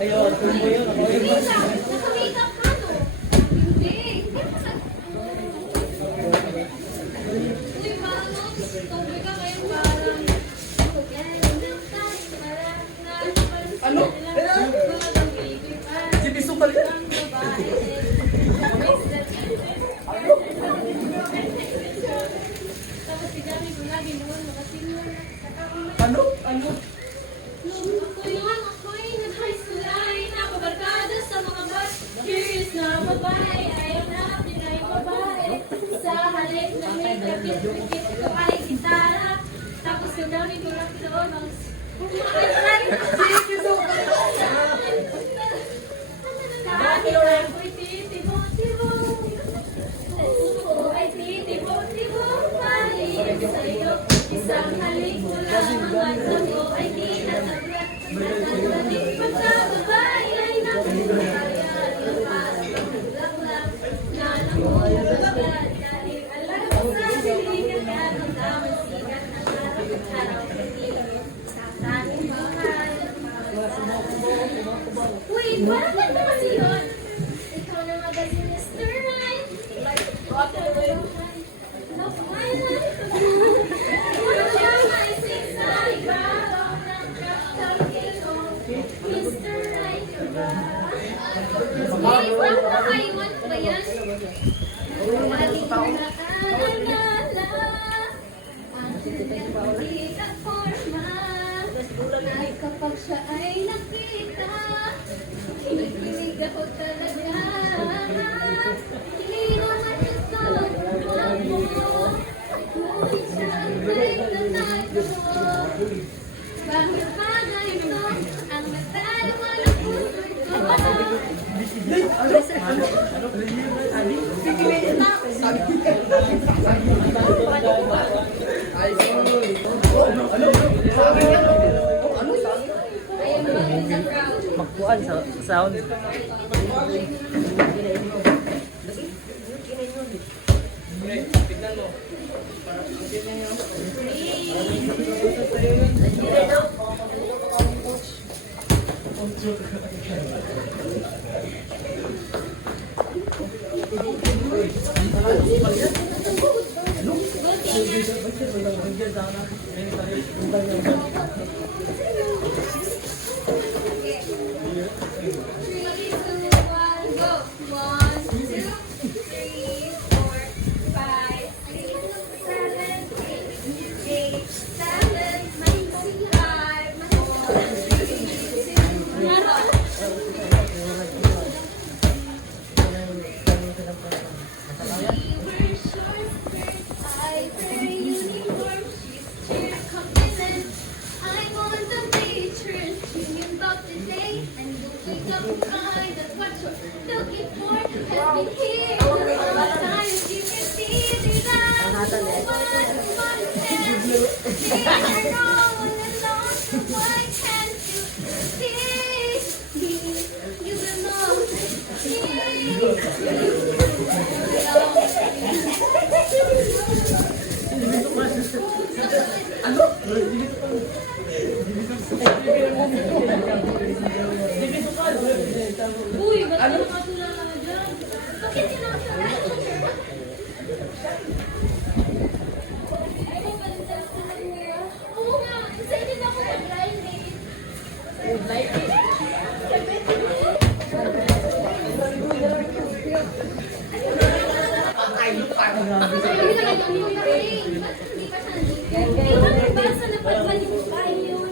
Ayun, tumbo yun. Naka-makeup ka, no? Hindi. Uy, parang tumbo ka kayo parang. Ano? Si Biso pala. Tapos si Johnny ko lagi naman makasinyo. Ano? Ano? Tulungan ako ay nag-high school ay napabarkada sa mga bus. Curious na babae, ayaw na pinay babae. Sa halik na may kapit-kapit ko ay gitara. Tapos yung dami ko lang doon ang isang halik mo lang ang mata mo ay kinataglat. Nagdadaling pagkababay ay nakikaya. Parang bulaklak na namumulagad. Dahil alam mo sa siligan ka ng tamang sikat ng araw-araw. Sa tanging mahal. Wait, parang ganda kasi yun. Ikaw na magazine, Mr. Right. Ikaw na magazine. Look, my life. Kapag siya ay nakita, kinikilig ako talaga. Hindi naman ito ako. Ngunit siya ang break na tayo mo. Bakit ba ganito ang nagdalawa ng puso ko? Magpuan sa sound. Uy, ba't ka nakatulala dyan? Bakit kinakasala? Oo nga, excited ako mag-blind date. Blind date? Basta na pagmalimutan yun.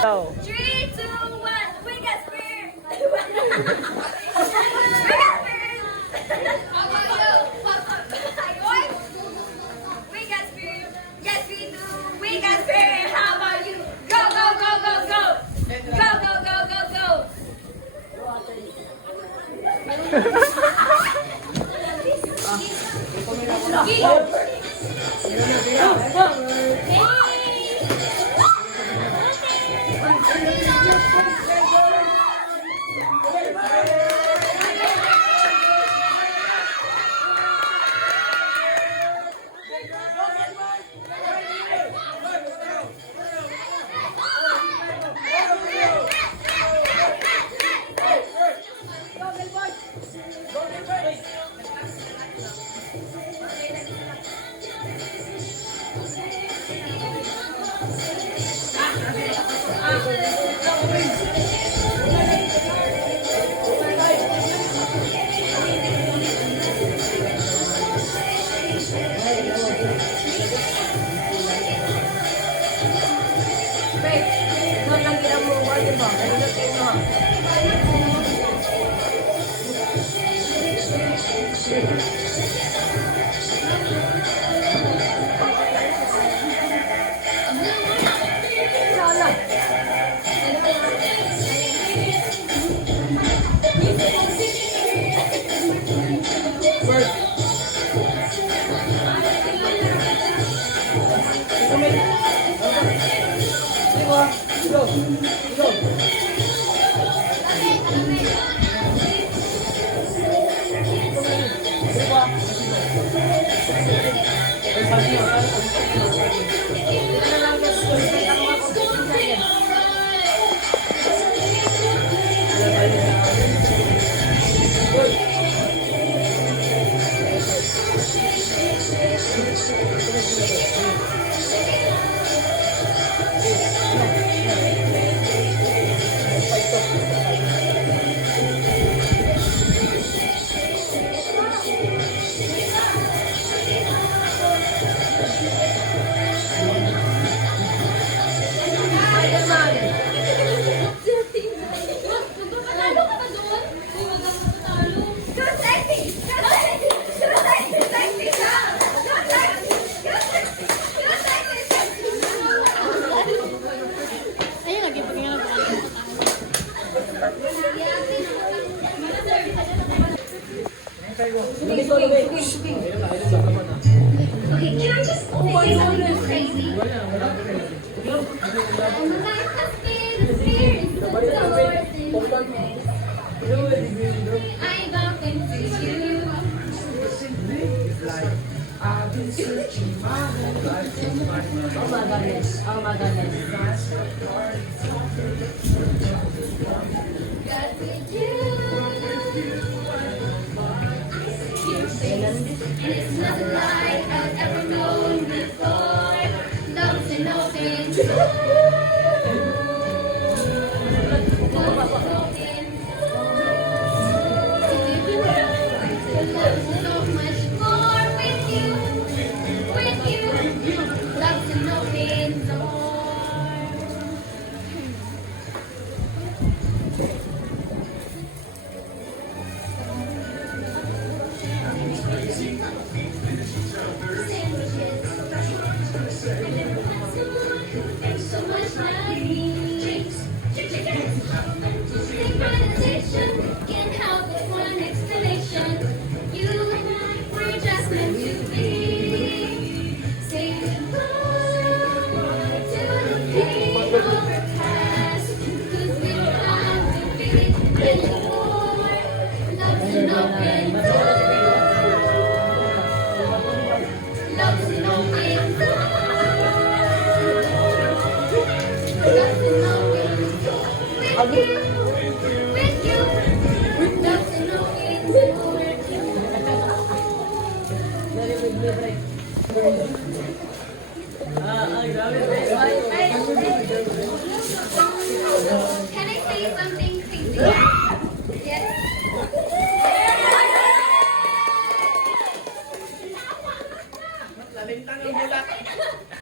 Go. 3, 2, 1, we got spirit! We got spirit! Yes, we do! We got spirit! How about you? Go, go, go, go, go! Go, go, go, go, go! Panalo ka ba doon? Uy, wag kang matalo. Ayun, lagi pag nga Okay, can I just say something crazy? And the life has been a series of doors in I bump into you. Got with you. And it's nothing like I've ever known before. Love's an open door. Love's an open door. Love's so much more with you. With you. Love's an open door. So much like synchronization can't help but one explanation. You and I were just meant to be. Say goodbye to the pain of our past, 'cause we don't have to feel it anymore. Love's an open door. Love's an open door. Love's an open door. With you, love's an open door. Can I say something crazy? Yes.